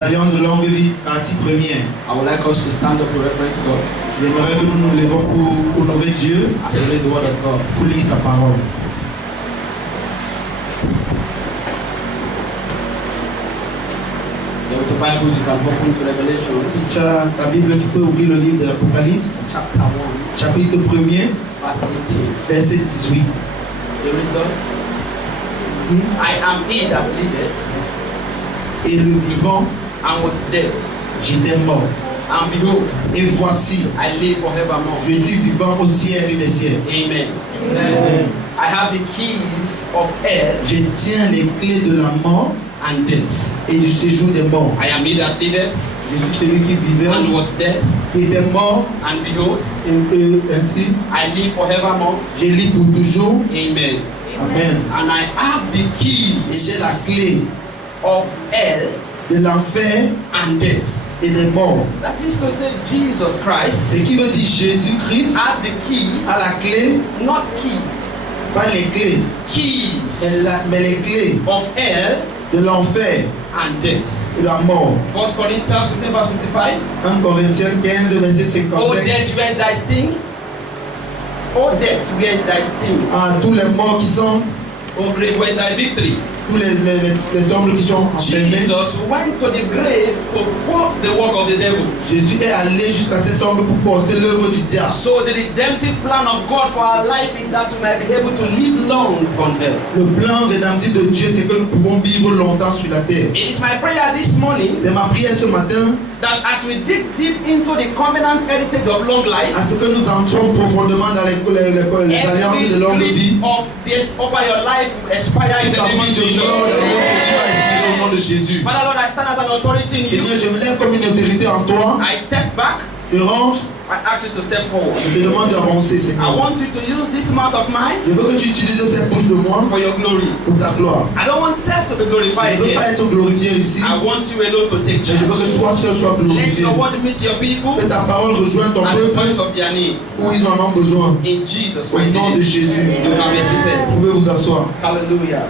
Alliance de longue vie, partie première. I would like us to stand up to reference God J'aimerais que nous nous levons pour honorer Dieu, as we read the word of God. pour lire sa parole. So with the Bibles, you can open to Revelations Si tu as ta Bible, tu peux ouvrir le livre de l'Apocalypse, chapter 1, chapitre 1er, verse 18. verset 18. You read that? Dit, I am he that liveth et le vivant, and was dead, j'étais mort. and behold, Et voici, I live forevermore. je suis vivant au ciel et des ciels. Amen. Amen. I have the keys of hell Je tiens les clés de la mort and death. et du séjour des morts. I am he that liveth Je suis celui qui vivait, and was dead, qui était mort, and behold, et ainsi, I live forevermore. je lis pour toujours. Amen. Amen. And I have the Et j'ai keys la clé of hell de l'enfer and death. et des morts. That is to say, Jesus Christ Ce qui veut dire Jésus-Christ has the keys, a la clé, not key, pas les clés, keys mais les clés of hell de l'enfer and death. et de la mort. 1 Corinthians 15 verse 55. 1 Corinthiens 15, verset O 55. death, where is thy sting? O death, where is thy sting? À tous les morts qui sont, O grave, where is thy victory? tous les tombes qui sont enfermés. Jesus went to the grave to thwart the work of the devil. Jésus est allé jusqu'à cette tombe pour forcer l'œuvre du diable. So the redemptive plan of God for our life is that we might be able to live long on earth. Le plan rédemptif de Dieu, c'est que nous pouvons vivre longtemps sur la terre. It is my prayer this morning C'est ma prière ce matin, that as we dig deep into the covenant heritage of long life, à ce que nous entrons profondément dans les alliances de longue vie. every of death over your life will expire in the name of Jesus. Au nom de Jésus. Father Lord, I stand as an authority in you. Seigneur, je me lève comme une autorité en toi. I step back. Je rentre, I ask you to step forward. je te demande d'avancer, I Seigneur. want you to use this mouth of mine Je veux que tu utilises cette bouche de moi for your glory. pour ta gloire. I don't want self to be Je glorified ne veux pas here. être glorifié ici, I want you alone to take mais je veux charge. que toi seul sois Let glorifié. your word meet your people Que ta parole rejoigne ton at the peuple point of their needs. où ils en ont besoin. In Jesus' Au mighty nom de name. Jésus, You can be seated. vous pouvez vous asseoir. Hallelujah.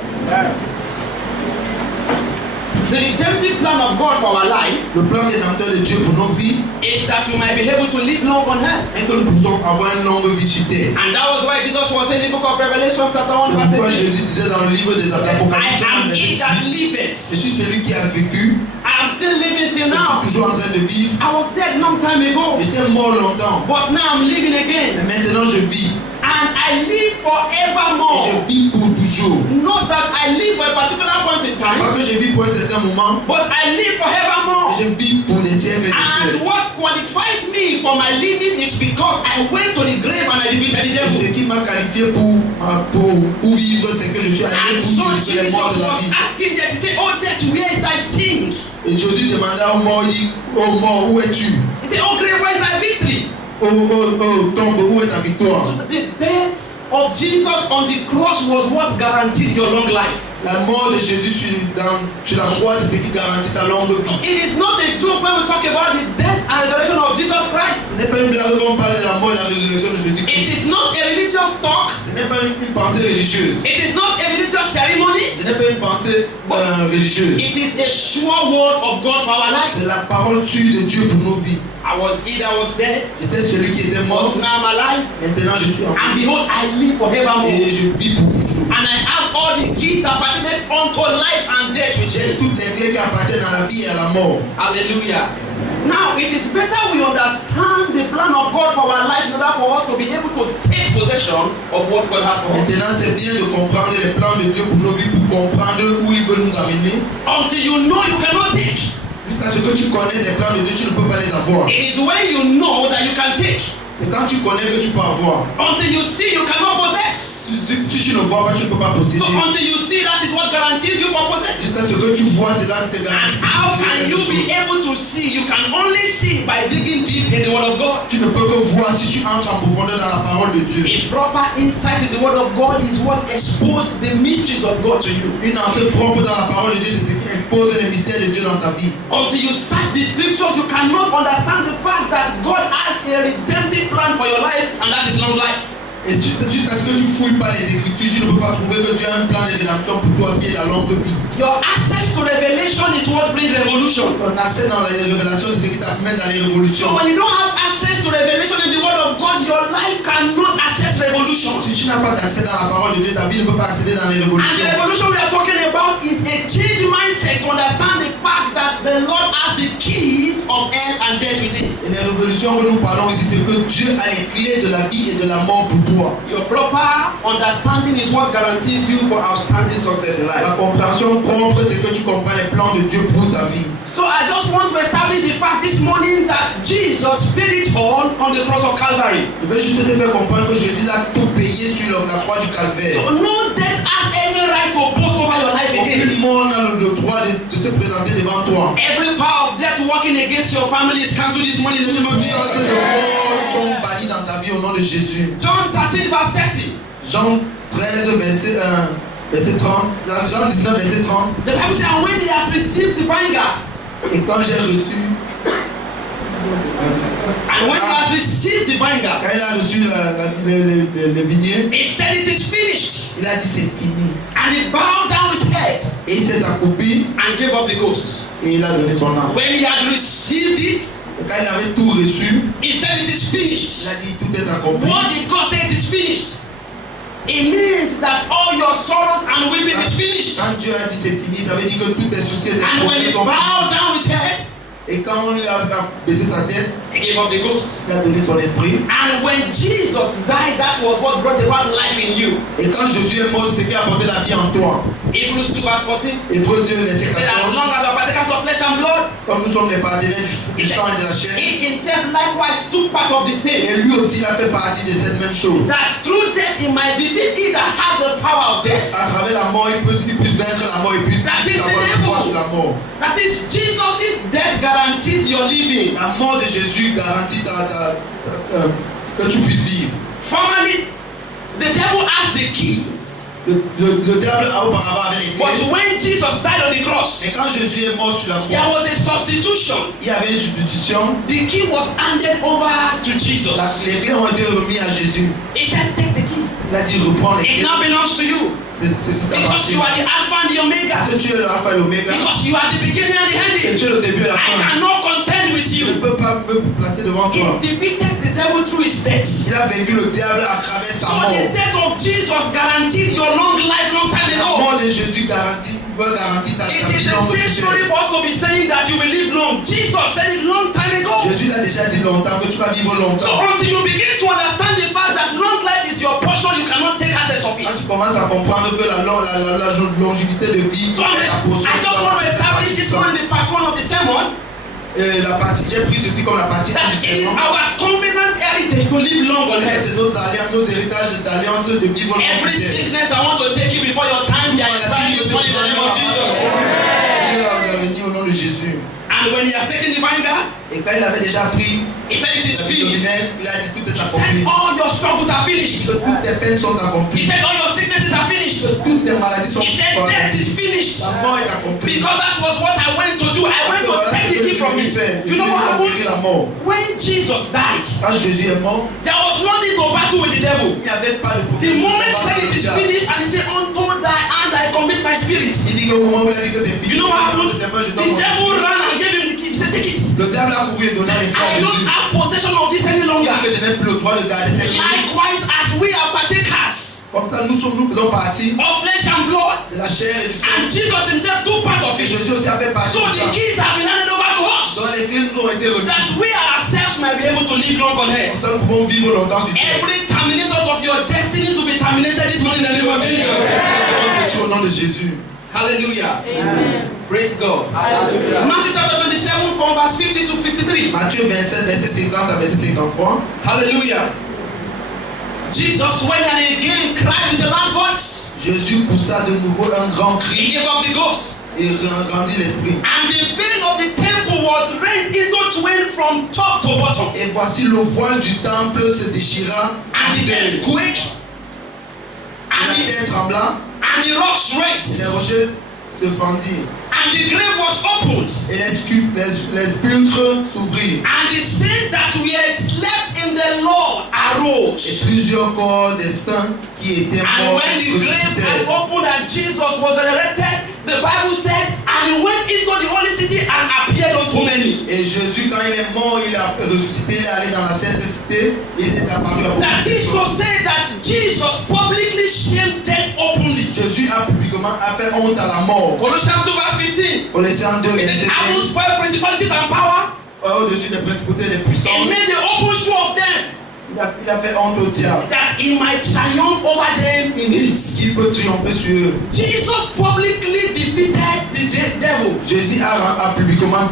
The redemptive plan of God for our life Le plan rédempteur de Dieu pour nos vies is that we might be able to live long on earth. est que nous puissions avoir une longue vie sur terre. And that was why Jesus was saying in the book of Revelation chapter 1 C'est verse pourquoi 18. Jésus disait dans le livre des I Apocalypses, am he je that liveth. suis celui qui a vécu, I am still living till je now. suis toujours en train de vivre. I was dead long time ago, J'étais mort longtemps, but now I'm living mais again. maintenant je vis. And I live Et forevermore. je vis pour toujours. Not that I live for a particular point in Pas time, que je vis pour un certain moment, but I live forevermore. je vis pour des siècles et des And siècles. what qualified me for my living is because I went to the grave and I defeated the Et devil. ce qui m'a qualifié pour vivre, c'est que je suis allé And pour so vivre les Jesus morts de la was vie. asking that, he said, oh death, where is thy sting? Et Jésus demanda aux morts, il dit, ô mort, où es-tu? He said, oh grave, where is thy victory? Tombe, où est ta victoire? So the death of Jesus on the cross was what guaranteed your long life. La mort de Jésus sur la croix, c'est ce qui garantit ta longue vie. It is not a joke when we talk about the death and resurrection of Jesus Ce Christ. n'est pas une blague quand on parle de la mort et de la résurrection de It Jésus-Christ. is not a religious talk. Ce n'est pas une pensée religieuse. It is not a religious ceremony. Ce n'est pas une pensée religieuse. It is a sure word of God for our life. C'est la parole sûre de Dieu pour nos vies. I was either was dead, J'étais celui qui était mort. but now I'm alive. Maintenant, je suis en And vie. behold, I live forevermore. Et je vis pour toujours. And I have all the keys that pertain unto life and death with J'ai you. toutes les clés qui appartiennent à la vie et à la mort. Hallelujah. Now it is better we understand the plan of God for our life in order for us to be able to take possession of what God has for us. Maintenant, c'est bien de comprendre les plans de Dieu pour nos vies, pour comprendre où il veut nous amener. Until you know you cannot take. Jusqu'à ce que tu connaisses les plans de Dieu, tu ne peux pas les avoir. It is when you know that you can take. C'est quand tu connais que tu peux avoir. Until you see you cannot possess. Si tu ne vois pas, tu ne peux pas posséder. So until you see, that is what guarantees you for possessing. Jusqu'à ce que tu vois, c'est là que te And garantit. how can you be able to see? You can only see by digging deep in the Word of God. Tu ne peux que voir si tu entres en profondeur dans la parole de Dieu. A proper insight in the Word of God is what exposes the mysteries of God to you. Une entrée propre dans la parole de Dieu, c'est ce qui expose les mystères de Dieu dans ta vie. Until you search the scriptures, you cannot understand the fact that God has a redemptive plan for your life, and that is long life. Et jusqu'à ce que tu fouilles pas les Écritures, tu ne peux pas trouver que Dieu a un plan de rédemption pour toi qui est la longue vie. Your access to revelation is what brings revolution. Ton accès dans les révélations, c'est ce qui t'amène dans les So révolutions. when you don't have access to revelation in the word of God, your life cannot access revolution. Si tu n'as pas d'accès dans la parole de Dieu, ta vie ne peut pas accéder dans les And the révolutions. revolution we are talking about is a changed mindset to understand the fact that the Lord has the keys of hell and death within. Et les révolutions que nous parlons ici, c'est que Dieu a les clés de la vie et de la mort pour toi. Your proper understanding is what guarantees you for outstanding success in life. La compréhension propre, c'est que tu comprends les plans de Dieu pour ta vie. So I just want to establish the fact this morning that Jesus paid it all on the cross of Calvary. Je veux juste te faire comprendre que Jésus l'a tout payé sur la croix du calvaire. So no death has any right to boast over your life again. Aucun monde n'a le droit de se présenter devant toi. Every power of death working against your family is cancelled this morning in the name of Les Jesus. morts sont bannis dans ta vie au nom de Jésus. John 13 verse 30. Jean 13, verset 1, verset 30. Jean 19, verset 30. The Bible says, and when he has received the vinegar, Et quand j'ai reçu, and when he has received the vinegar, quand il a reçu le vignier, he said it is finished. il a dit c'est fini. And he bowed down his head Et il s'est accroupi and gave up the ghost. et il a donné son âme. When he had received it, Et quand il avait tout reçu, he said it is finished. il a dit tout est accompli. What did God say it is finished? It means that all your sorrows and weeping is finished. Quand Dieu a dit c'est fini, ça veut dire que tous tes soucis et tes And when he problèmes sont bowed finis. down his head, Et quand on lui a baissé sa tête, he gave up the ghost. il a donné son esprit. And when Jesus died, that was what brought about life in you. Et quand Jésus est mort, c'est ce qui a apporté la vie en toi. Hebrews 2 verse 14. Hébreux 2, verset He said, as 14. long as we are partakers of flesh and blood, Comme nous sommes des partenaires he du said, sang et de la chair, he himself likewise took part of the same. et lui aussi il a fait partie de cette même chose. That through death he might defeat he that had the power of death. À travers la mort, il puisse vaincre la mort, il puisse That is avoir the le pouvoir devil. sur la mort. That is, Jesus' death guarantees your living. La mort de Jésus garantit que tu puisses vivre. Formerly, the devil has the key. Le diable auparavant avait les But clés. when Jesus died on the cross, Mais quand Jésus est mort sur la there croix, was a substitution. il y avait une substitution. The key was handed over to Jesus. Les clés ont été remis à Jésus. He said, take the key. Il a dit reprends les It clés. now belongs to you. C'est ta Because partie. you are the Alpha and the Omega. Parce que tu es l'alpha et l'oméga. Because you are the beginning and the Et ending. tu es le début et la I fin. cannot contend with Je ne you. peux pas me placer devant He toi. defeated the devil through his death. Il a vaincu le diable à travers sa So mort. the death of Jesus guaranteed your long life long time La ago. mort de Jésus garantit ta It vie is a longue stage sur story terre. for us to be saying that you will live long. Jesus said it long time ago. Jésus l'a déjà dit longtemps que tu vas vivre So longtemps. until you begin to understand the fact that long life is your portion, you cannot take access of it. Quand tu commences à comprendre que la longévité de vie So est ta portion, I just want to establish this one in the part one of the sermon, Et la partie, j'ai pris ceci comme la partie 1 that du it is sermon. our covenant heritage to live long on C'est earth. nos alliances, nos héritages d'alliance de vivre longtemps. Every sickness that want to take you before your time, they are expiring this morning in the name of Jesus. Dieu l'a réuni au nom de Jésus. And when he has taken the vinegar, Et quand il avait déjà pris he said it is la finished. vinaigre, il a dit tout est He accompli. said all your struggles are finished. Que toutes tes peines sont He accomplies. said all your sicknesses are finished. Toutes tes maladies sont He said death accomplies. is finished. La mort est accomplie. Because that was what I went to do. I Parce went que to voilà ce take que the key Jésus from lui me. fait. You Jésus know lui what a guéri happened? la mort. When Jesus died, Quand Jésus est mort, there was no need to battle with the devil. il n'y avait pas de The problème. moment he said it is finished, and he said, unto thy hand I commit my spirit. Il dit au moment où il a dit que c'est fini, You know what happened? je The donne devil mon- ran and gave him the key. He said, take it. Le diable a couru et donné les clés à I don't Jésus. have possession of this any Il longer. dit que je n'ai plus le droit de garder cette clé. Likewise, as we are partakers Comme ça, nous faisons partie of flesh and blood, de la chair et du sang. and Jesus himself took part of Et it. Jésus aussi a fait partie So de the ça. keys have been handed over to us, Donc les clés nous ont été remises. that we ourselves might be able to live long on Comme earth. ça, nous pouvons vivre longtemps sur terre. Every terminator of your destinies will be terminated this morning in the name of Jesus. Nous serons au nom de Jésus. Hallelujah. Praise God. Matthew chapter 27 from verse 50 to 53. Matthieu 27, verset 50 à verset 53. Hallelujah. Jesus went and again cried with a loud voice. Jésus poussa de nouveau un grand He cri gave up the ghost. et rendit l'esprit. And the veil of the temple was rent into twain from top to bottom. Et voici le voile du temple se déchira. And the earth quaked. Et la And terre trembla. the rocks Et rent. les rochers se fendirent. And the grave was opened. Et les sépulcres s'ouvrirent. And the saints that were left in the Lord arose. Et plusieurs corps des saints qui étaient And morts when the grave had ressuscitèrent. opened and Jesus was resurrected, the Bible said, and he went into the holy city and appeared unto many. Et Jésus, quand il est mort, il a ressuscité, il est allé dans la sainte cité, il est apparu à beaucoup That de is to personnes. say that Jesus publicly shamed death openly. Jésus a publiquement fait honte à la mort. Colossians 2 verse 15. Colossiens 2, It verset says, I will 15. spoil principalities and power. Au-dessus des principautés et des He puissances, made the open show of them, il a fait honte au diable. that he might triumph over them in it. Il peut triompher sur eux. Jesus publicly defeated the devil. Jésus a publiquement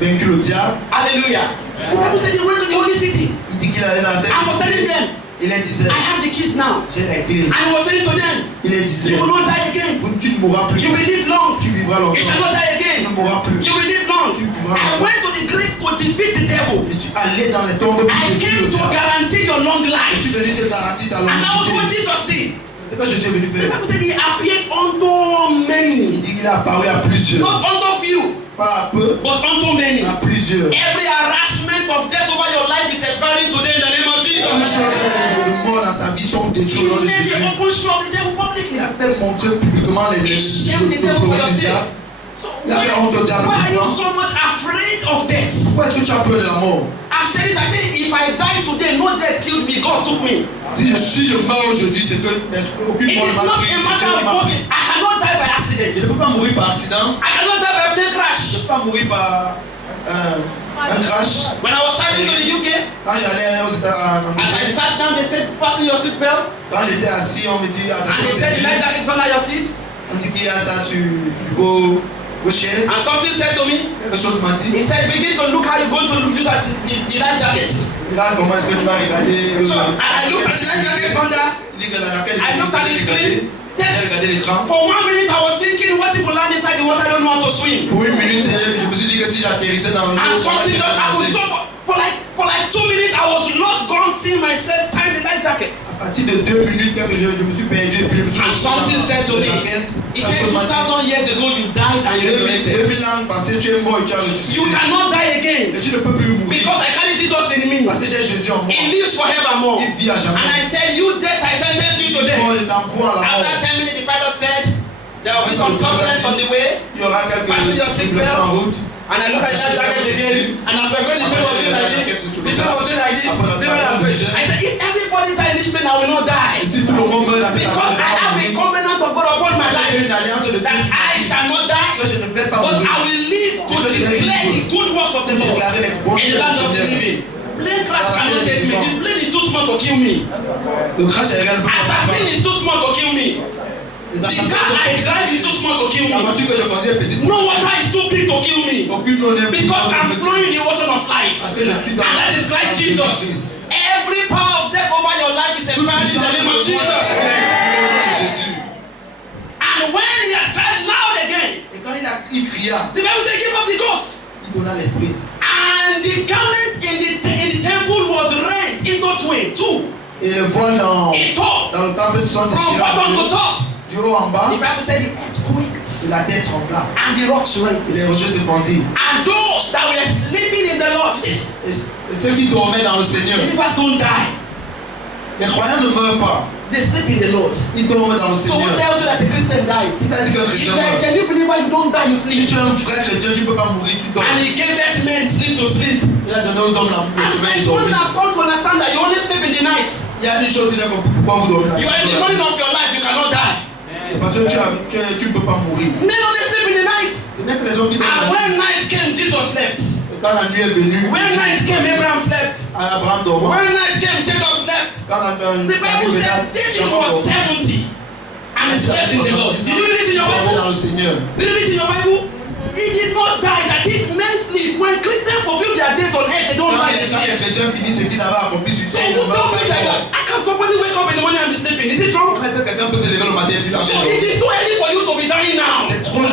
vaincu le diable. Hallelujah. The Bible said he went to the holy city. Il dit qu'il allait dans la sainte I was telling cité. them, Il est disait, I have the keys now. j'ai les clés. And he was saying to them, Il est you disait, will not die again. tu ne mourras plus. You will live long. Tu vivras You shall longtemps. not die Tu ne again. mourras plus. You will live long. I went to the grave to defeat the devil. Je suis allé dans les tombes pour I détruire came le to diable. guarantee your long Je life. suis venu te garantir ta And that was what longévité. Jesus did. C'est ce que Jésus est venu The faire. Bible said he appeared unto Il many. dit qu'il est apparu à plusieurs. Not unto few, Pas à peu, but unto many. à plusieurs. Every harassment of death over your life is expiring today in the name of Une Jesus. chose de mort dans ta vie sont He détruites au nom de made Jésus. the open show of the devil Il publicly. a fait montrer publiquement les He shamed the devil for your sake. diable. So Il a fait honte au diable. why are you so much afraid of death? Pourquoi est-ce que tu as peur de la mort? I've said it. I say if I die today, no death killed me. God took me. Si je meurs aujourd'hui, c'est que aucune It mort is ne m'a not pris. a C'est matter Dieu of qui m'a what. pris. I cannot die by Je accident. ne peux pas mourir par accident. I cannot die by a plane Je crash. ne peux pas mourir par un crash. When I was traveling to the UK, Quand j'allais aux États-Unis, as I sat down, they said, fasten your seat belt. quand j'étais assis, on me dit And attention, they said, the life jacket is under your seat. on dit qu'il y a ça sur vos chaises. And something said to me, Quelque chose m'a dit. he said, begin to look how you're going to use the life jacket. Regarde comment est-ce que tu vas regarder. So I looked at the life jacket under. Il dit que la raquette I looked at the screen. J'ai regardé l'écran. For 1 minute, I was thinking, what if we land inside the water? I don't know how to swim. Pour une minute, je me suis dit que si j'atterrissais dans le And l'eau, something just happened. So for like 2 minutes, I was lost, gone, seeing myself tying the life jacket. à partir de 2 minutes, je me suis perdu et puis je me suis And something said to me, he said, 2,000 years ago, you died and you resurrected. 2000 ans passés, tu es mort et tu as ressuscité. You cannot die again Et tu ne peux plus mourir. because I carry Jesus in me. Parce que j'ai Jésus en moi. He lives forevermore. Il vit à And jamais. I said, you death, I sentence you to death. Mort est envoie à la mort. After 10 minutes, the pilot said, there will be some turbulence on the way. Il y aura quelques Fasten your tribulations en route. seatbelts. And I look at that jacket again, and as we're going, the plane was doing like this, the plane was doing like this, the plane was going. I said, if everybody die in this plane, I will not die. Et si tout le monde meurt dans cette Because I have a covenant of God upon my J'ai life une alliance de that I shall not die, que je ne vais pas but mourir. I will live to declare the good works of the Lord Déclarer les bons in the land of the living. Plane crash cannot take me. The plane is too small to kill me. Le crash aérien ne peut pas Assassin is too small to kill me. Les The assassins car I drive is too small to kill La me. voiture que je conduis est petite. No water is too big to kill me. Aucune eau n'est plus Because grande I'm que flowing in the ocean of life. Parce que je suis And dans that is Christ Jesus. Every power of death over your life is expiring in the name of Jesus. Jésus. And when he had cried loud again, Et quand il cria, the Bible says, give up the ghost. il donna l'esprit. And the garment in the temple was rent into two. Et le voile dans In top. le temple se sont From déchirés en bottom to deux. top. Du haut en bas, The Bible said the earth quaked. et la tête trembla. And the rocks rent. Et les rochers se fondirent. And those that were sleeping in the Lord, see, Et ceux qui dormaient dans le Seigneur, believers don't die. les croyants ne meurent pas. They sleep in the Lord. Ils dorment dans le So who Seigneur. tells you that a Christian dies? Qui t'a dit qu'un If chrétien you are a meurt? genuine believer, you don't die, you Si sleep. tu es un frère chrétien, tu ne peux pas mourir, tu dors. And he gave that man sleep to sleep. Il a donné aux hommes la And sommeil, I ils dorment. have come to understand that you only sleep in the night. Il y a une chose qui est compris, pourquoi vous dormez la You are in the nuit. morning of your life, you cannot die. Parce que tu ne peux pas mourir. Men only sleep in the night. Ce n'est que les hommes qui dorment And la nuit. when night came, Jesus slept. Et quand la nuit est venue, When night came, Abraham slept. Abraham dormait. When night came, Jacob slept. Quand la The nuit Bible said David was 70 and he slept in the Lord. Did you read it in your dans Bible? le Seigneur. Did you read it in your Bible? He did not die. That is, men sleep. When Christians fulfill their days on earth, they don't Quand die. They les sleep. chrétiens finissent ce qu'ils avaient accompli sur So terre, ils who ne meurent told pas. me that? How can somebody wake up in the morning and be sleeping? Is it wrong? Est-ce que quelqu'un peut se lever le matin et puis la So it is too early for you to be dying now. C'est trop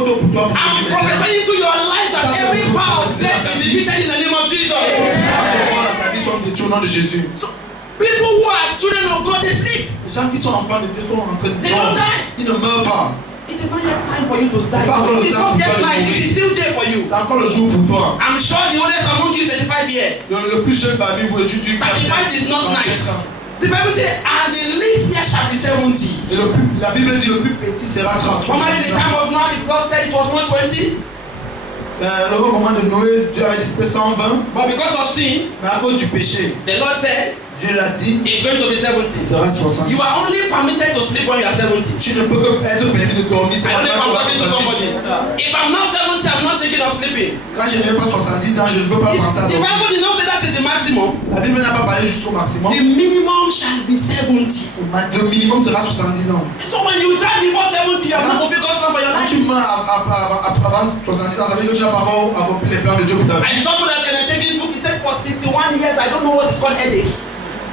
tôt pour toi pour I'm mourir. prophesying to your life that every power of death is defeated in the name of Jesus. Les gens dans ta vie sont détruits au nom de Jésus. So people who are children of God, they sleep. Les gens qui sont enfants de Dieu sont en train de They don't die. Ils ne meurent pas. it is not yet time for you to die. pas encore le It is temps not pour yet toi de night. It mourir. is still there for you. C'est encore le jour pour toi. I'm sure the oldest among you is 35 years. Le plus jeune parmi vous est juste celui qui a 35 is not 35 nice. ans. The Bible says, and the least year shall be 70. Et la Bible dit le plus petit sera 30. Formerly in the time of Noah, the God said it was 120. Le moment de Noé, Dieu avait dit c'était 120. But because of sin, Mais à cause du péché, the Lord said Dieu l'a dit, it's going to be 70. il sera 60. You are only permitted to sleep when you are 70. Tu ne peux que être permis de dormir. I don't know if I'm talking to somebody. 70. If I'm not 70, I'm not thinking of sleeping. Quand je n'ai pas 70 ans, je ne peux pas penser à The dormir. Bible did not say that is the maximum. La Bible n'a pas parlé jusqu'au maximum. The minimum shall be 70. Le minimum sera 70 ans. So when you die before 70, you have not fulfilled God's plan for your Quand life. tu meurs avant 70 ans, ça veut dire que tu n'as pas encore accompli les plans de Dieu pour ta vie. I told you that Kenneth Hagin's book, he said for 61 years, I don't know what is called headache.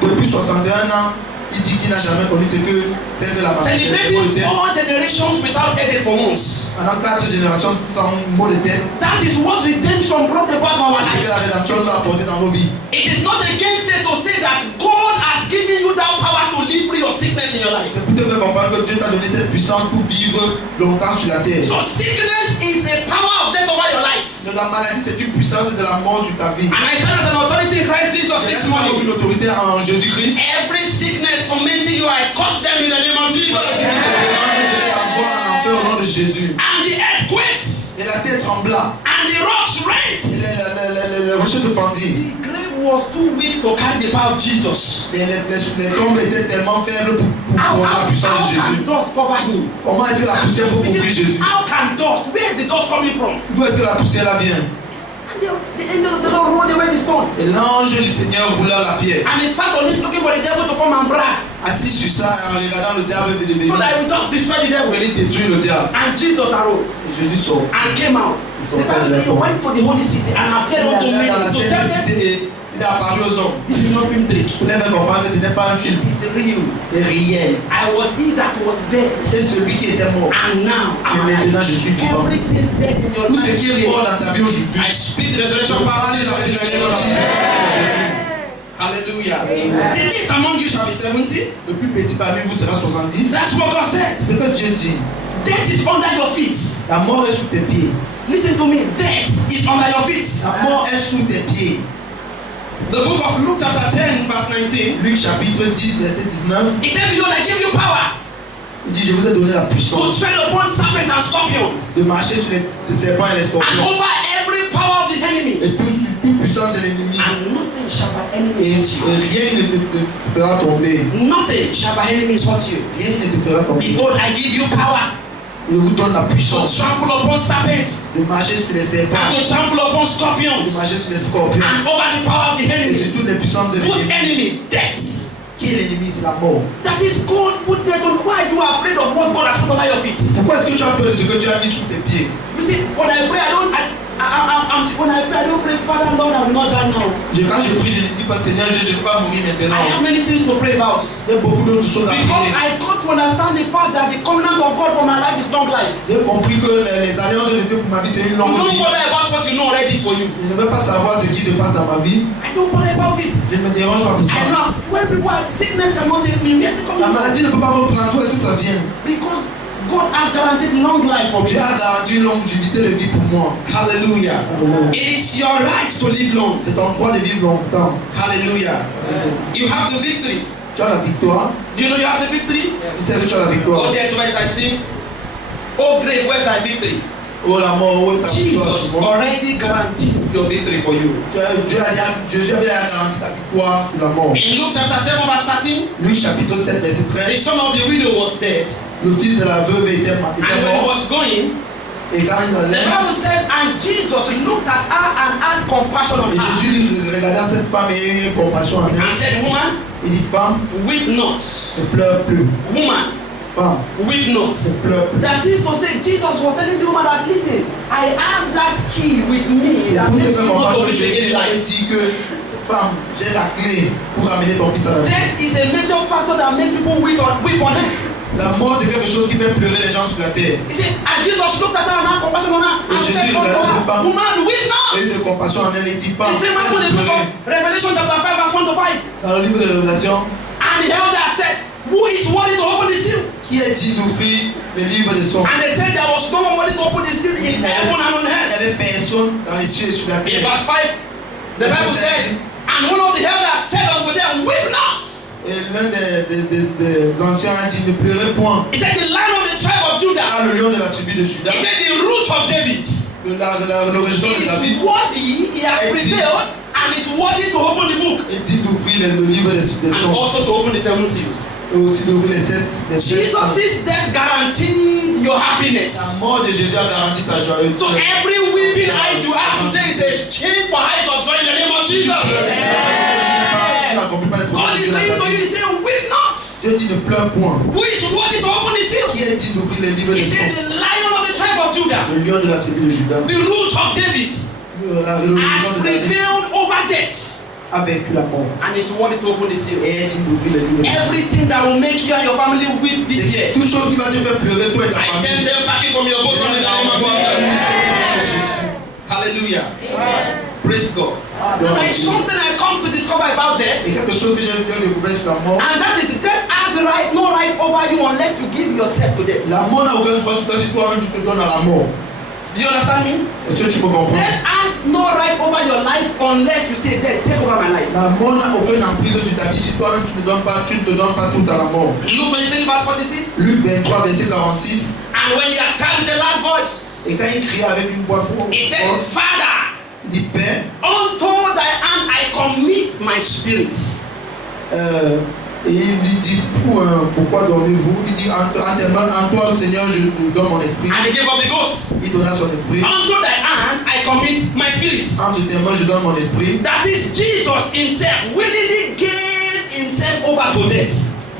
Depuis 61 ans, il dit qu'il n'a jamais connu ce que c'est de la maladie. Celebrating 4 generations without headache for once. Pendant 4 générations sans mot de tête, That is what redemption brought about for our c'est que la life. rédemption nous a apporté dans nos vies. It is not against it to say that God has given you that power to live free of sickness in your life. C'est pour te faire comprendre que Dieu t'a donné cette puissance pour vivre longtemps sur la terre. So sickness is a power of death over your life. La maladie, c'est une puissance de la mort sur ta vie. And I stand as an authority in Christ Jesus J'ai this une morning. autorité en Jésus-Christ. Every sickness tormenting you, I curse them in the name of Jesus. Je les envoie en enfer au nom de Jésus. And the earthquakes Et la terre trembla. and the rocks rent. Et les rochers se fendirent. The grave was too weak to carry the power of Jesus. Et les tombes étaient tellement faibles pour porter la puissance de How can Jésus. dust cover him? Comment est-ce que la poussière peut couvrir Jésus? How can dust? Where is the dust coming from? D'où est-ce que la poussière là vient? And the angel of the Lord rolled away the stone. Et l'ange du Seigneur roula la pierre. And he sat on it looking for the devil to come and brag. Assis sur ça, en regardant le diable de venir. So that he will just destroy the devil. Venir détruire le diable. And Jesus arose Et Jésus sort. and came out. The Bible says he went to the holy city and appeared unto Il est allé dans la men to tell sainte them cité et il est apparu aux hommes. this is not film trick. Pour les faire comprendre que ce n'est pas un film. It is real. C'est réel. I was he that was dead. C'est celui qui était mort. And now I'm Et maintenant alive. je suis vivant. Everything dead in your Tout ce life qui est mort dans ta vie aujourd'hui. I speak the resurrection power in the name of Jesus. Hallelujah. The least among you shall be 70. Le plus petit parmi vous sera 70. That's what God said. C'est ce que Dieu dit. Death is under your feet. La mort est sous tes pieds. Listen to me. Death is under your feet. La mort est sous tes pieds. The book of Luke chapter 10 verse 19. Luc chapitre 10 verset 19. He said, behold, I give you power Il dit, je vous ai donné la to puissance tread upon serpents and scorpions de marcher sur les serpents et les and scorpions. over every power of the enemy. Et toute puissance de l'ennemi. And nothing shall by enemies Et hurt you. rien ne te fera tomber. Nothing shall by enemies hurt you. Rien ne te fera tomber. Behold, I give you power Je vous donne la to puissance trample upon serpents de marcher sur les serpents, and to trample upon de scorpions marcher sur les scorpions and over the power of the et enemy. sur toutes les puissances de Whose l'ennemi. enemy? Death. Qui est l'ennemi? C'est la mort. That is God put there. Why are you afraid of what God has put under your feet? Pourquoi est-ce que tu as peur de ce que Dieu a mis sous tes pieds? You see, when I pray, when I pray, I don't pray, Father, Lord, I will not die now. Quand je prie, je ne dis pas Seigneur Dieu, je ne vais pas mourir I maintenant. have many things to pray about. Il y a beaucoup d'autres choses à Because prier. I got to understand the fact that the covenant of God for my life is long life. J'ai compris que les alliances de Dieu pour ma vie, c'est une You longue don't vie. bother about what you know already is for you. Je ne veux pas savoir ce qui se passe dans ma vie. I don't bother about it. Je ne me dérange pas pour I ça. know when people are sickness cannot take me. Where's it coming La from? maladie ne peut pas me prendre. D'où est-ce que ça vient? Because God has guaranteed long life for me. Dieu a garanti une longévité de vie pour moi. Hallelujah. It is your right to live long. C'est ton droit de vivre longtemps. Hallelujah. You have the victory. Tu as la victoire. Do you know you have the victory? Tu sais que tu as la victoire. Oh, death, where's thy sting? Oh, grave, where's thy victory? Oh la mort, où est ta victoire? Jesus C'est bon. already guaranteed your victory for you. Jésus avait garanti ta victoire sur la mort. In Luke chapter 7, verse 13, Luc chapitre 7 verset the 13. son of the widow was dead. Le fils de la veuve était And when he mort. was going, Et quand il the allait, Bible said, and Jesus looked at her and had compassion on et her. Jésus regardait cette femme et eut compassion en And elle. said, woman, Il dit, femme, weep not. ne pleure plus. Woman, Femme, weep not. ne pleure plus. That is to say, Jesus was telling the woman that, listen, I have that key with me C'est that pour te makes faire you not comprendre to que weep Jésus in avait life. dit que, femme, j'ai la clé pour amener ton fils à la vie. Death is a major factor that makes people weep on earth. La mort, c'est quelque chose qui fait pleurer les gens sur la terre. He said, and Jesus looked at her and had compassion on her and Et said Jésus unto regardait cette her, femme. woman, weep Et il not. de compassion en elle et dit, femme, The same cesse as in the de book of pleurer. Revelation chapter 5 verse 1 to 5. Dans le livre de Révélation, And the elder said, who is worthy to open the seal? Qui est dit d'ouvrir le livre des songes? And they said there was no one to open the seal in heaven and on Il n'y earth. avait personne dans les cieux et sur la In terre. verse 5, the Bible said, and one of the elders said unto them, weep not. Et l'un des anciens a dit, ne pleurez point. He said, the Lion of the tribe of Judah. Car le lion de la tribu de Juda, He said, the root of David. le régiment He de David, is worthy, he has prevailed, and is worthy to open the book. est dit d'ouvrir le livre des And songes. also to open the 7 seals. Et aussi d'ouvrir les sept songes. Jesus' death guaranteed your La happiness. mort de Jésus a garanti ta joie. So every weeping eyes you have today is a change for eyes of joy in the name of Jesus. God is saying to you, He said, weep not. Dieu dit ne pleure point. Who is worthy to open the seal? Qui est dit d'ouvrir le livre He des said, songes? the Lion of the tribe of Judah, Le lion de la tribu de Juda. the root of David, La has religion de David prevailed over death a vaincu la mort. and is worthy to open the seal. Et est dit d'ouvrir le livre des songes. Everything that will make you and your family weep this year, Toute chose qui va te faire pleurer toi et ta I famille. send them packing from your bosom in the name of Jesus. Hallelujah. Praise God. Now, there is something I come to discover about death. Et quelque chose que j'ai découvert sur la mort. And that is, death has no right over you unless you give yourself to death. La mort n'a aucun droit sur toi si toi-même tu te donnes à la mort. Do you understand me? Est-ce que tu peux comprendre? Death has no right over your life unless you say, death, take over my life. La mort n'a aucune emprise sur ta vie si toi-même tu ne te donnes pas tout à la mort. Luke 23 verse 46. Luc 23 verset 46. And when he had cried with a loud voice, Et quand il criait avec une voix forte, he said, Father, il dit Père, unto thy hand I commit my spirit. et il lui dit pourquoi dormez-vous? Il dit en tes mains, en toi Seigneur je te donne mon esprit. And he gave up the ghost. Il donna son esprit. Unto thy hand I commit my spirit. Entre tes mains je donne mon esprit. That is, Jesus himself willingly gave himself over to death.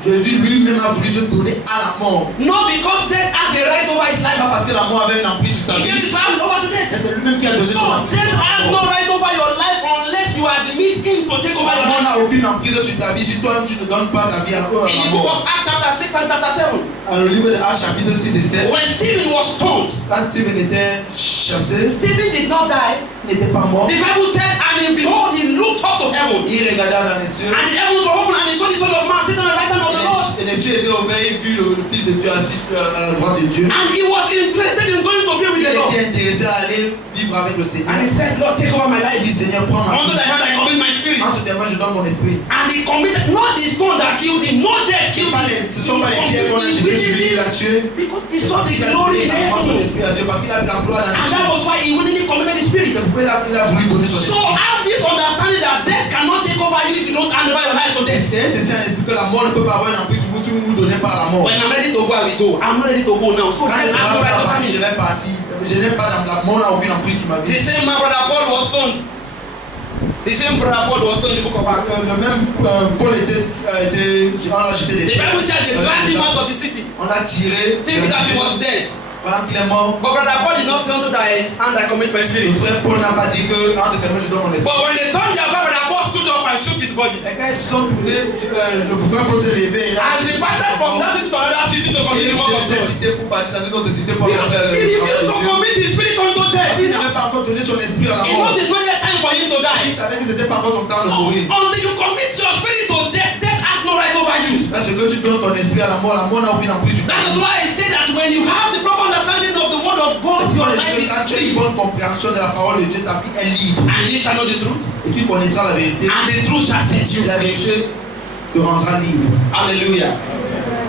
Jésus lui-même a voulu se donner à la mort. Not because death has a right over his life. Pas parce que la mort avait une emprise sur ta He gave vie. his life over to death. C'est lui-même qui a donné So son death has no right over your life unless you admit him to take over La your mort life. n'a aucune emprise sur ta vie si toi tu ne donnes pas ta vie à eux à In la the book mort. of Acts chapter 6 and chapter 7, Dans le livre de Actes chapitre 6 et 7, when Stephen was stoned, là Stephen était chassé, Stephen did not die. il n'était pas mort. The Bible said, and behold, he looked up to heaven, Il regardait dans les cieux and the heavens were open, and he saw the Son of Man sitting on the right hand of the Lord. et les cieux étaient ouverts, il vit le Fils de Dieu assis à la droite de Dieu. And he was interested in going to be with Il the Lord. était intéressé à aller vivre avec le Seigneur. And he said, Lord, take over my Il life. dit Seigneur, prends ma Unto vie. thy hand I commit my spirit. En ce temps, je donne mon esprit. And he committed, not the stone that killed him, not death killed him. Ce ne sont pas les pierres qu'on a jetées sur lui qui l'a tué. Because he saw Parce the qu'il a glory donné in la son heaven. esprit à Dieu, parce qu'il a vu la gloire dans And les that cieux. was why he willingly committed his spirit. C'est pourquoi il a voulu donner son So esprit. have this understanding that death cannot take over you if you don't hand over your life to death. C'est un esprit que la mort ne peut pas avoir une emprise sur vous si vous ne vous donnez pas à la mort. When I'm ready to go, I will go. I'm not ready to go now. So Quand death je has no right vais over partir, je me. vais partir. Je n'aime pas la mort n'a aucune emprise sur ma The vie. same man, brother Paul was stoned. The same brother Paul was stoned in the book of Acts. Le même Paul on a jeté des The pierres. Bible said they dragged him out of the city, On a tiré. thinking that he was dead. Pendant qu'il est mort, But brother Paul did not say unto thy hand I commit my le spirit. frère Paul n'a pas dit que entre tes mains je donne mon esprit. But when they turned their back, brother Paul stood up and shook his body. Et quand ils se sont tournés, le frère Paul s'est levé. Il a And departed from that city to another city to continue the work of God. cité pour partir dans une autre cité pour Because faire he refused to commit his spirit unto death. Il n'avait pas encore donné son esprit à la He mort. knows it's not yet time for him to Il die. savait que c'était pas encore son temps de So mourir. until you commit your spirit to death, death has no right over you. Parce que tu donnes ton esprit à la mort n'a aucune emprise sur ta That is vie. why I say that when you have the proper understanding of the word of C'est God, your pourquoi life Dieu, is quand tu as une free. bonne compréhension de la parole de Dieu, ta vie est libre. And ye shall know the truth, Et tu connaîtras la vérité. and the truth shall set you Et la free. vérité te rendra libre. Hallelujah.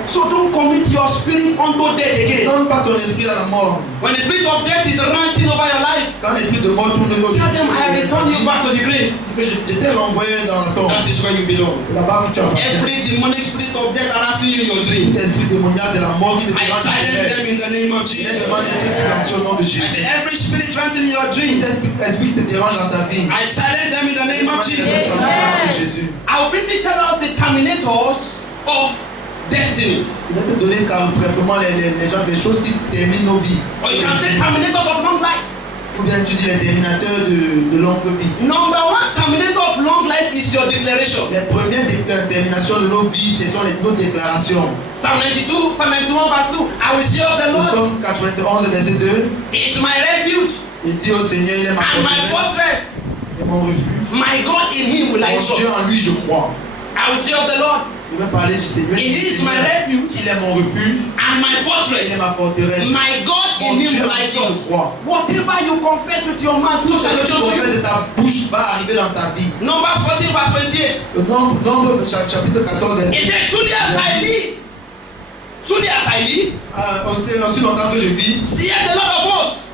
So don't commit your spirit unto death Ne again. donne pas ton esprit à la mort. When the spirit of death is ranting over your life, Quand l'esprit de mort tourne autour de tell them I return you back to the grave. je t'ai renvoyé dans la tombe. That is where you belong. C'est là-bas où tu as passé. Every demonic spirit of death harassing you in your Tout dream, esprit démoniaque de la mort qui te I silence them in the name of Jesus. Laisse-moi être silencieux au nom de I Jésus. say every spirit ranting in your dream, Tout esprit qui te dérange dans ta vie. I silence them in the name of Laisse-moi Jesus. être silencieux au nom de Jésus. I will briefly tell us the terminators of destinies. Il va te donner brièvement les choses qui terminent nos vies. Or you can say terminators of long life. Ou bien tu dis les terminateurs de longue vie. Number one terminator of long life is your declaration. Les premières terminations de nos vies, ce sont nos déclarations. Psalm 92, Psalm 91 verse 2. I will say of the Nous Lord, sommes 91 verset 2. He is my refuge Il dit au Seigneur, il est ma and my forteresse fortress. et mon refuge. My God, in Him will I Mon Dieu, trust. en lui je crois. I will say of the Lord, Je vais parler du Seigneur. He is my refuge Il est mon refuge. and my Il est fortress. ma forteresse. My God, Mon in him Dieu, will I en qui je trust. crois. Whatever you confess with your mouth, so Tout ce shall que it tu be unto confesses you. de ta bouche va arriver dans ta vie. Numbers 14, verse 28. Le nombre chapitre 14, He said, truly as I live, aussi longtemps que je vis, saith the Lord of hosts,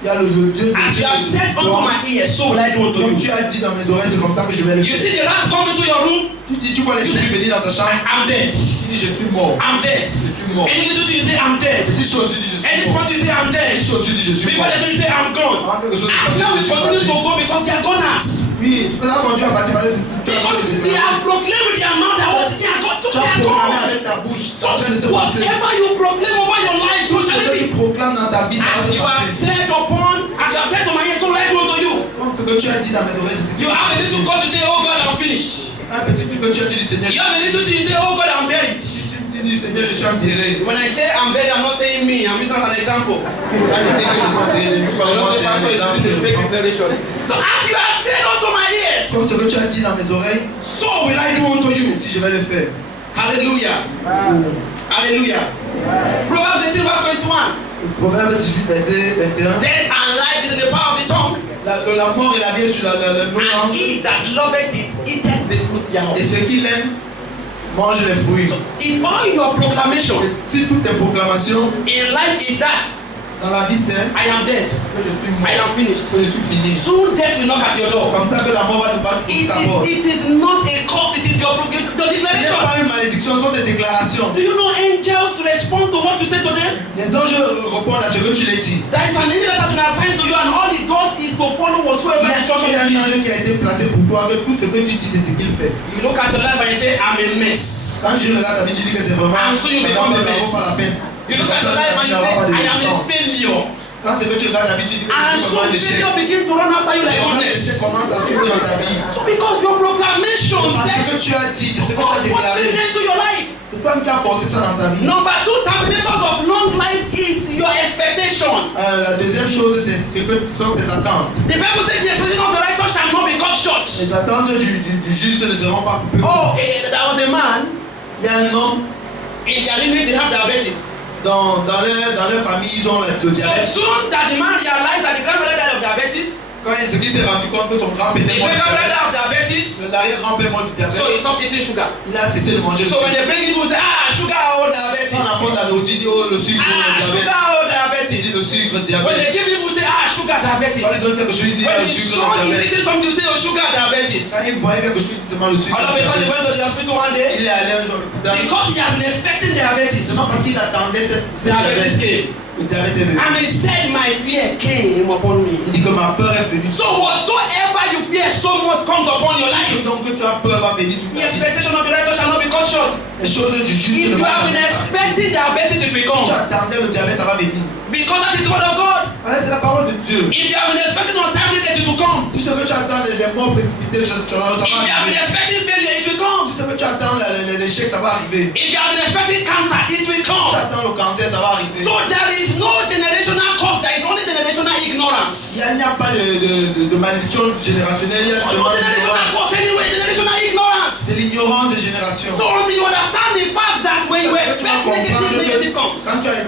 il y a le Dieu. as you have said unto my ears, so will I do unto Comme you. tu as dit dans mes oreilles, c'est comme ça que je vais le You faire. see the rat come into your room, Tu vois les souris venir dans ta chambre. I'm dead. Tu dis je suis mort. I'm dead. Je suis mort. Any little thing you say, I'm dead. Petite chose, tu dis je Any suis mort. small thing you say, I'm dead. Petite chose, tu dis je suis Before mort. they you say, I'm gone. Avant quelque chose As now it continues to go because they are goners. Oui, tu peux conduire à partir de Because they have proclaimed with their mouth that what they are gone. So tu they as are proclamé gone. avec ta bouche. C'est So en train de se passer. whatever you proclaim over your life, so Tout ce shall que it tu be. proclames dans ta vie, ça va As se you have passer. said upon, as you have said to my ears, so will I do unto you. Comme ce que tu as dit dans mes oreilles, c'est ce qui You va have a se little passer. God to say, oh God, I'm finished. Un petit truc que tu as dit du Seigneur. You have a little thing you say, oh God, I'm buried. Tu dis Seigneur, je suis enterré. When I say I'm buried, I'm not saying me. I'm using as an example. Quand je dis que je suis enterré, je peux pas c'est un exemple que je prends. So as you have said unto my ears, Comme ce que tu as dit dans mes oreilles, so will I do unto you. si je vais le faire. Hallelujah. Hallelujah. Proverbs 18 verse 21. Proverbe 18, verset 21. Death and life is in the power of the tongue. La mort et la vie est sur la And langue. he that loveth it eateth the fruit thereof. Et ceux qui l'aiment mangent les fruits. In all your proclamation Si toutes tes proclamations in life is that dans la vie c'est I am dead, que je suis mort, I am finished, que je suis fini. soon death will knock at your door. Comme ça que la mort va te battre pour ta mort. It is not a curse, it is your Ce n'est declaration. pas une malédiction, ce sont des déclarations. Do you know angels respond to what you say to them? Les anges répondent à ce que tu les dis. There is an angel that has been assigned to you, and all it does is to follow whatsoever Il y a instruction un you ange give. qui a été placé pour toi, avec tout ce que tu dis, c'est ce qu'il fait. You look at your life and you say, I'm a mess. Quand je regarde ta vie, tu dis que c'est vraiment. And so you become a mess. Pas la peine. You look at your life and you say, I am a failure. Quand c'est que tu regardes ta vie, tu dis que And c'est so vraiment un échec. failure begin to run after you like Quand goodness. l'échec commence à suivre dans ta vie, So because your proclamation parce said, que tu as dit, c'est ce que tu as God forced déclaré. it into your life. C'est toi qui as forcé ça dans ta vie. Number two, terminators of long life is your expectation. La deuxième chose, c'est ce que tu sors tes attentes. The Bible says the expectation of the righteous shall not be cut short. Les attentes du juste ne seront pas coupées. Oh, there was a man, Il y a un homme, in their lineage they have diabetes. dans leur famille, ils ont le So diabète. soon that the man realized that the grandmother died of diabetes, Quand il s'est rendu compte que son grand-père the était mort du great-grandmother diabète, died of diabetes, l'arrière-grand-père mort du diabète, so he stopped eating sugar. il a cessé de manger le So when sucre. they bring it, people say, sugar, oh, diabetes. Quand on apprend à l'autre, il dit oh, le sucre, le diabète. Sugar, oh, Il dit le diabetes. sucre, When diabète. they give people, say, sugar, diabetes. Quand il donne quelque chose, il dit When le his sucre, son le is diabète. eating something, you say, sugar, diabetes. Quand il voyait quelque chose, il dit seulement le sucre, All of le a sudden, he diabète. went to the hospital one day Il est allé un jour à l'hôpital. because he had been expecting diabetes. Seulement parce qu'il attendait cette Diabetes diabète. came. Le diabète est venu. And he said, my fear came upon me. Il dit que ma peur est venue. So whatsoever you fear so much comes upon your life. Donc que tu as peur va venir sur The ta vie. expectation of the righteous shall not be cut short. Les choses du juste If ne you vont have pas been venir. expecting diabetes, it will Tu come. attendais le diabète, ça va venir. Because that is the word of God. Voilà, c'est la parole de Dieu. If you have been expecting untimely death, it will come. Tout ce que tu attends, les morts précipités, ça If va you have been arriver. expecting failure, it will come. Tout ce que tu attends, l'échec, ça va arriver. If you have been expecting cancer, it will Tu come. attends le cancer, ça va arriver. So there is no generational curse, there is only generational ignorance. Il n'y a pas de malédiction générationnelle, il y a No seulement generational l'ignorance. curse anyway, generational ignorance. C'est l'ignorance des générations. So until you understand the fact that when you Parce que tu vas expect comprendre negative que comes,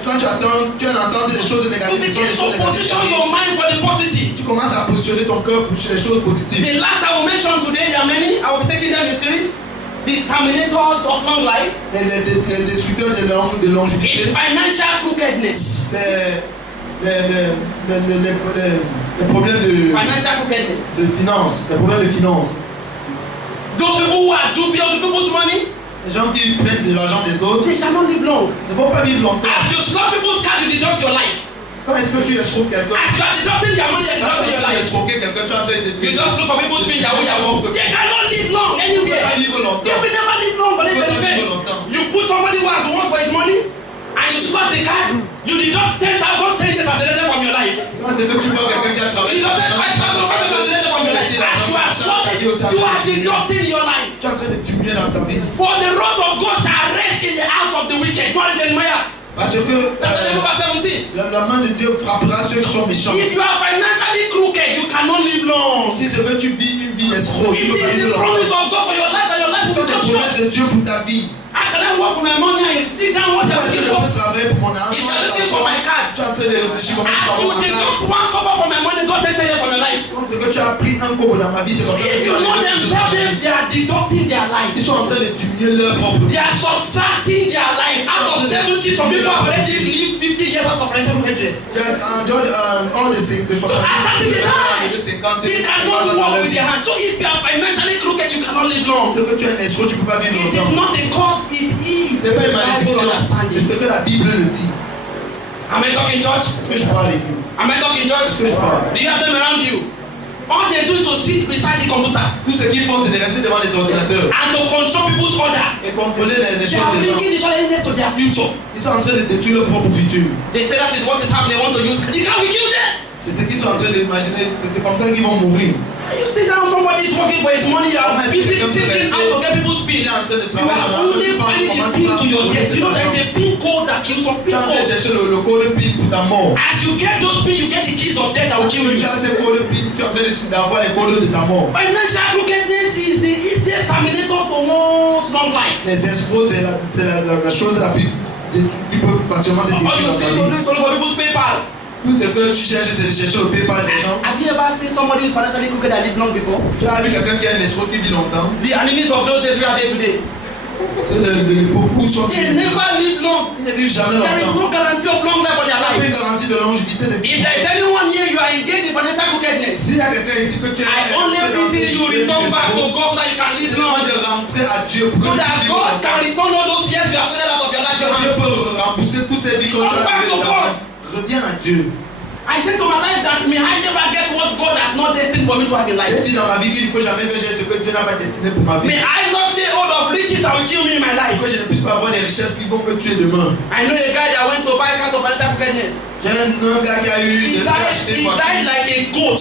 quand tu attends, tu entends des choses you négatives, ce sont begin des choses to négatives. position your mind for the positive. Tu commences à positionner ton cœur pour les choses positives. The last I will mention today, there are many. I will be taking them in series. The terminators of long life Les destructeurs de is longévité, financial crookedness. c'est les problèmes Financial crookedness. de finance, les problèmes de finance. Those people who are dubious with people's money, Les gens qui prennent de l'argent des autres they shall not live long. ne vont pas vivre longtemps. As you slap people's card, you deduct your life. Quand est-ce que tu escroques quelqu'un? As you are deducting their money, you are Quand deducting your tu as life. escroqué quelqu'un, tu as fait des You just look for people's speech, yahoo, yahoo. They cannot live long Ils ne peuvent anywhere. pas vivre They longtemps. will never live long unless Ils ne they peuvent pas repay. vivre longtemps. You put somebody who has worked for his money and you slap the card, you deduct 10,000 10 years after that from your life. Quand c'est que tu vois quelqu'un qui a You travaillé, deduct 5,000 after that from your life. As you are slapping, you are deducting your life. tu es en train de diminuer dans ta vie. For the wrath of God shall rest in the house of the wicked. What is Jeremiah? Parce que Chapter 11, verse 17. la main de Dieu frappera ceux qui sont méchants. If you are financially crooked, you cannot live long. Si c'est que tu vis une vie d'escroc, tu It ne peux pas is vivre the longtemps. promise of God for your life that your life Ce sont des promesses de Dieu pour ta vie. How can I work for my money and sit down what Pourquoi je I'm ne peux travailler pour mon argent? If you are looking for my card, Tu es en train de réfléchir comment tu vas as avoir you ma carte. deduct one cover from my money, God take 10 years from your life. Donc, que tu as pris un cours dans ma vie, c'est comme ça If que you know them, tell them they are deducting their life. ils sont en train de diminuer leur propre vie. They are subtracting their life. Out of 70, some people have already lived 50 years out of financial address. All the things. So after the lie, they cannot walk with their hands. So if you are financially crooked, you cannot live long. C'est que tu es un escroc, tu ne peux pas vivre It is longtemps. not a cause, it is. C'est pas une malédiction, c'est ce que la Bible le dit. Am I talking church? Est-ce que je parle avec vous? Am I talking church? Est-ce que je parle? Do you have them around you? All they do is to sit beside the computer Tout ce qu'ils font, c'est de rester devant les ordinateurs and to control people's order. et contrôler les They choses are des gens. bringing this next to their future. Ils sont en train de détruire leur propre futur. They say that is what is happening. They want to use. They can we kill them? C'est ce qu'ils sont en train d'imaginer. C'est comme ça qu'ils vont mourir. You sit down, somebody is working for his money. You are busy thinking how to get people's Il pin. est en train de You are only finding the pin to your death. You know there is a pin code that kills some Tu es en train de people. chercher le code PIN pour ta mort. As you get those pins, you get the keys of death that will Parce kill que you. tu as ces codes PIN, tu es en train d'avoir les codes de ta mort. Financial crookedness is the easiest terminator to one's long life. Les escrocs, c'est la chose la plus qui peut facilement te All détruire you dans see ta to vie. do is to look for people's PayPal. Tout ce que tu cherches, c'est de chercher le PayPal des gens. Have you ever seen somebody who is financially crooked that lived long before? Tu as vu quelqu'un qui a un escroc qui vit longtemps. The enemies of those days, where are they today? C'est de l'époque où sont They never live long. Ils ne vivent jamais There is longtemps. no guarantee of long life for their Il n'y a pas life. une garantie de longévité de vie. If there is anyone here, you are engaged in financial crookedness. S'il y a quelqu'un ici que tu es I only pity you return back to God so that you can live long. de rentrer à Dieu pour So que that tu God can return all those years you have stolen out of your life. Dieu peut rembourser toutes ces vies que tu as vécues d'avant. Reviens à Dieu. I said to my life that may I never get what God has not destined for me to have in J'ai life. dit dans ma vie qu'il ne faut jamais que j'ai ce que Dieu n'a pas destiné pour ma vie. May I not be hold of riches that will kill me in my life. Que je ne puisse pas avoir des richesses qui vont me tuer demain. I know a guy that went to buy a car of financial crookedness. J'ai un gars qui a eu He acheté une died voiture. like a goat.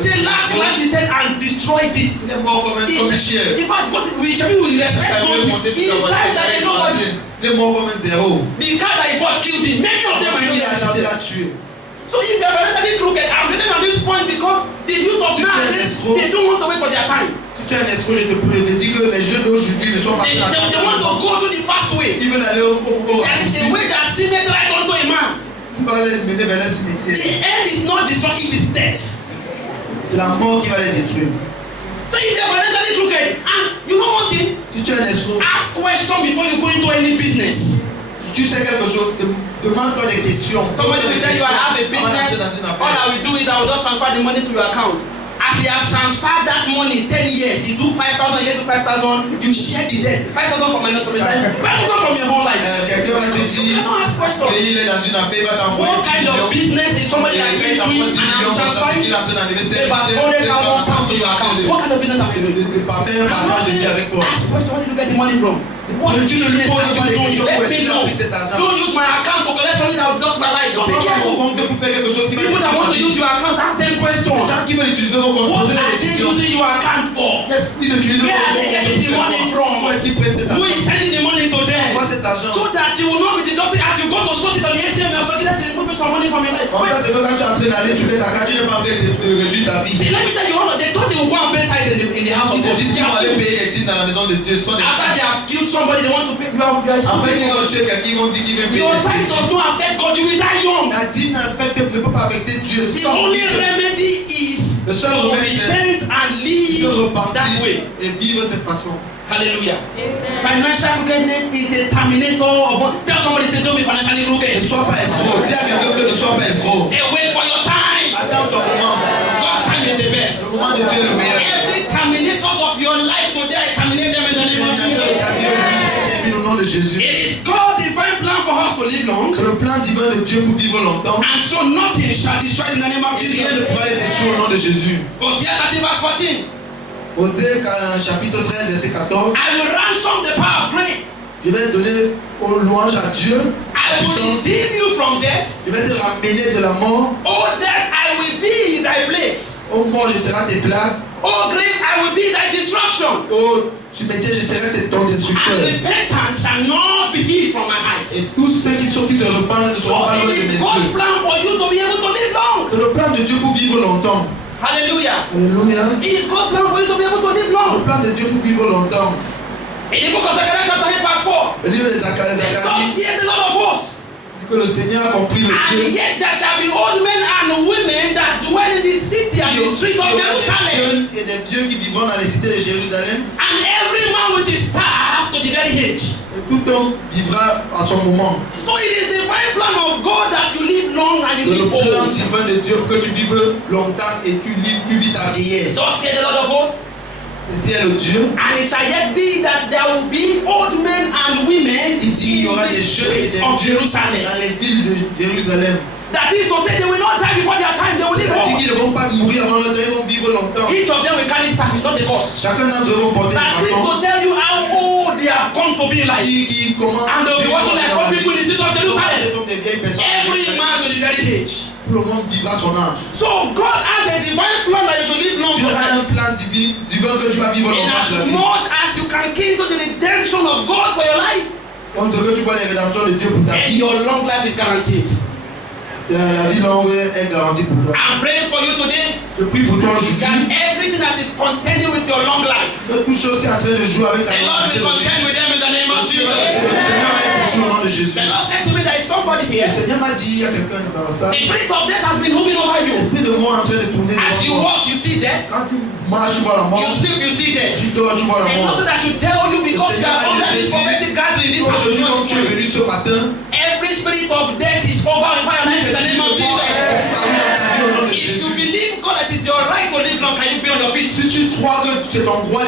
They climbed the set and destroyed it. Il est mort comme un chien. In fact, we respect God. He died like a nobody. Il est mort comme un zéro. The car that he bought killed him. Many of them I know Il they a are acheté shouting. la tuer. So if you are financially crooked, I'm getting on this point because the youth of nowadays, they don't want to wait for their time. Si tu es un escroc, je te dis que les jeunes d'aujourd'hui ne sont pas They want to go through the fast way. Ils veulent aller au There is a way that sinneth right unto a man. Ils veulent aller mener vers le The cimetière. end is not destruction, it is death. C'est la mort qui va les détruire. So if you are financially crooked, and you know one thing, Si tu es un escroc, ask question before you go into any business. tu sais quelque chose, demande-toi des questions. Somebody will tell you I have a business. All I will do is I will just transfer the money to your account. As he has transferred that money 10 years, he do 5,000, you do 5,000, you share the debt. 5,000 from minus from his life, 5,000 from your whole life. Quelqu'un va te You dire cannot ask questions. qu'il est dans une affaire, il va t'envoyer What kind of business is somebody like me doing and I'm transferring about 100,000 pounds to your account? What kind of business am I doing? de partager un partage de vie avec toi. Ask question, where did you get the money from? What Tu ne lui business poses are pas you des doing? questions, Let où est-ce me qu'il a know. pris cet argent? Don't use my account to collect something that will block my life. So be careful. Comme pour faire quelque chose qui va People that want to use your account, ask them Les questions. gens qui veulent utiliser vos comptes, What posez are des they questions. using your account for? Ils utilisent Where are they getting the money from? Où est-ce qu'ils prennent cet Who argent? is sending the money to them? Pourquoi cet argent? So that you will not be deducted as you go to spot it on the ATM. You're forgetting to remove some money from your life. Comme ça, c'est que quand tu es en train d'aller, tu fais ta carte, tu n'es pas en train de réduire ta vie. See, let me tell you, all of they thought they would go and pay tithe in the house of Ils se God. disent qu'ils vont aller payer les titres dans la maison de Dieu. Soit des After they have killed somebody, they want to pay. You are après, stupid. ils ont tué quelqu'un, ils vont dire qu'ils veulent payer Your les tithe titres. does not affect God. You will die young. La dîme ne peut pas affecter Dieu. The only remedy is Le seul to remède, c'est repent and de live that repentir way. et vivre cette façon. Hallelujah. Financial crookedness is a terminator of. Tell somebody, say, don't be financially Ne crooked. sois pas escroc. Dis à quelqu'un que ne sois pas escroc. Say, wait for your time. Attends ton moment. God's time is the best. Le moment de Dieu est le meilleur. Every terminator of your life today, I terminate them in the name of Jesus. Au nom de Jésus. It is God's divine plan for us to live long, C'est le plan divin de Dieu pour vivre longtemps. and so nothing shall destroy in the name of Et rien ne Jesus. pourra les détruire au nom de Jésus. Hosea 30 verse 14. Osée chapitre 13 verset 14. I will ransom the power of grace. Je vais donner aux louanges à Dieu. I will Puissance. redeem you from death. Je vais te ramener de la mort. Oh death, I will be in thy place. Ô mort, je serai tes plaques. Oh grave, I will be thy destruction. Ô cimetière, je serai ton And destructeur. repentance shall not be hid from my Et eyes. tous ceux qui se repentent ne seront So pas loin de it mes is God's yeux. plan for you to be able to live long. C'est le plan de Dieu pour vivre longtemps. Hallelujah. Alléluia. It is God's plan for you to be able to live Le long. plan de Dieu pour vivre longtemps. In the book of Zechariah chapter 8 verse 4. Le livre de Zacharie. Thus hear the Lord of hosts. Que le Seigneur a compris le And Dieu. yet there shall be old men and women that dwell in the city and the streets of Jerusalem. Et des vieux qui vivront dans les cités de Jérusalem. And every man with his staff to the very age. Et tout homme vivra à son moment. So it is the divine plan of God that you live long and you C'est le live plan old. divin de Dieu que tu vives longtemps et tu vis ta vieillesse. Thus hear the Lord of hosts. Ceci est le Dieu. And it shall yet be that there will be old men and women Il dit il y in aura the des jeunes et streets des of vieux Jerusalem. dans les villes de Jérusalem. That is to say, they will not die before their time, they will live C'est-à-dire long. qu'ils ne vont pas mourir avant leur temps, ils vont vivre longtemps. Each of them will carry staff, it's not the cause. Chacun d'entre eux vont porter That is des bâtons to tell you how old they have come to be like. qui commencent And they will be walking like old people in the city of Jerusalem. comme des vieilles personnes. Every man to the very age. Tout le monde vivra son âge. So God has a divine plan that you should live long Dieu for a un life. plan divin que tu vas vivre In longtemps as sur la vie. much as you can key into the redemption of God for your life, Comme ce que tu vois les rédemptions de Dieu pour ta and vie, your long life is guaranteed. la vie longue est garantie pour toi. I'm praying for you today Je prie pour toi that aujourd'hui. everything that is contending with your long life, Que toute chose qui est en train de jouer avec ta the Lord will contend with them in the name of Le Jesus. Seigneur va être au nom de Jésus. The Lord said to me, there is somebody Le here. Seigneur m'a dit, il y a quelqu'un dans la salle. The spirit of death has been hovering over you. L'esprit de mort est en train de tourner As you devant toi. walk, you see death. Quand tu marches, tu vois la mort. You sleep, you see death. Tu dors, tu vois la And mort. also that should tell you because you are under this prophetic gathering this Aujourd'hui, afternoon. quand tu es venu ce matin, Every spirit of death is over your life in the name of Jesus. disparu dans ta vie au nom de If you Jésus. believe God that is your right to live long, can you be on your feet? Si tu crois que c'est ton droit